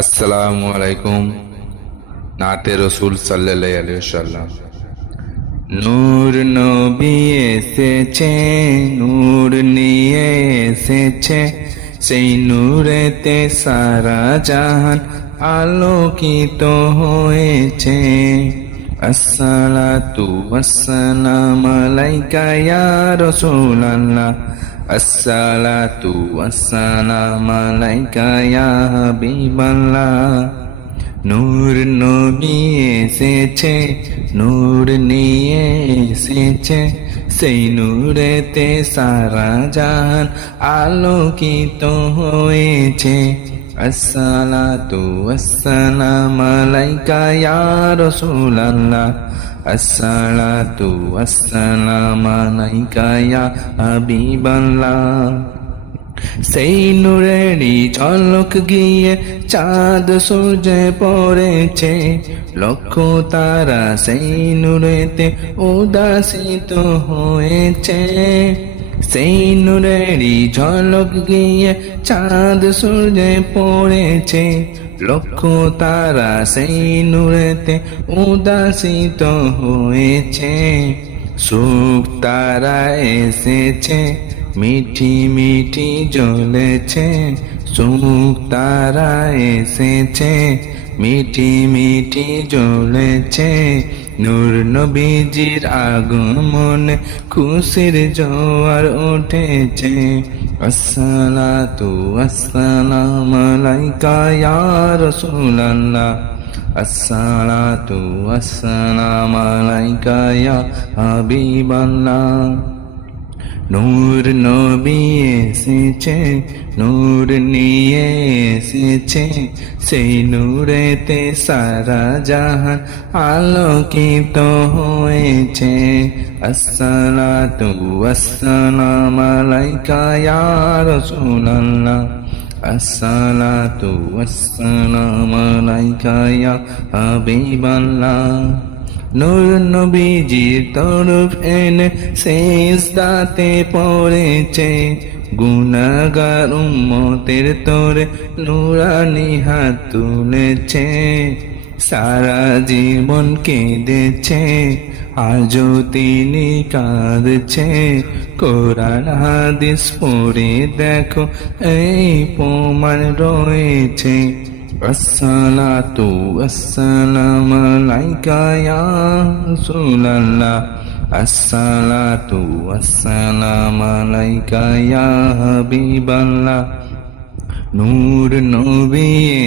আসসালামু আলাইকুম। নাতে রসুল সাল্লাল্লাহু আলাইহি ওয়াসাল্লাম। নূর নবী এসেছে, নূর নিয়ে এসেছে, সেই নূরেতে সারা জাহান আলোকিত হয়েছে। আসসালাতু ওয়াসসালামু আলাইকা ইয়া রাসূলুল্লাহ, আসসালাতু ওয়াসসালামু আলাইকা ইয়া হাবিবাল্লাহ। নূর নবী এসেছে, নূর নিয়ে এসেছে, সেই নূরেতে সারা জাহান আলোকিত হয়েছে। আসসালাতু ওয়াসসালামু আলাইকা ইয়া রাসূলুল্লাহ, আসসালাতু ওয়াসসালামু আলাইকা ইয়া হাবিবাল্লাহ। সেই নূরেরই ঝলক গিয়ে চাঁদ সূর্যে পড়েছে, লক্ষ তারা সেই নূরেতে উদাসিত হয়েছে। সেই নূরেরই ঝলক গিয়ে চাঁদ সূর্যে পড়েছে, লক্ষ তারা সেই নূরেতে উদাসিত হয়েছে। সুখ তারা এসেছে, মিঠি মিঠি জ্বলেছে, সুখ তারা এসেছে, মিঠি মিঠি জ্বলেছে। নূর নবীজির আগমনে খুশির জোয়ার উঠেছে। আসসালাতু ওয়াসসালামু আলাইকা ইয়া রাসূলুল্লাহ, আসসালাতু ওয়াসসালামু আলাইকা ইয়া হাবিবাল্লাহ। নূর নবী এসেছে, নূর নিয়ে এসেছে, সেই নূরেতে সারা জাহান আলোকিত হয়েছে। আসসালাতু ওয়াসসালামু আলাইকা ইয়া রাসূলুল্লাহ, আসসালাতু ওয়াসসালামু আলাইকা ইয়া হাবিবাল্লাহ। নূর নবীজির তরফ এনে সিজদাতে পড়েছে, গুনাহগার উম্মতের তোরে নুরানি হাত তুলেছে। সারা জীবন কেঁদেছে, আজও তিনি কাঁদছে। কোরআন হাদিস পড়ে দেখো, এই প্রমাণ রয়েছে। আসসালাতু ওয়াসসালামু আলাইকা ইয়া রাসূলুল্লাহ, আসসালাতু ওয়াসসালামু আলাইকা ইয়া হাবিবাল্লাহ। নূর নবী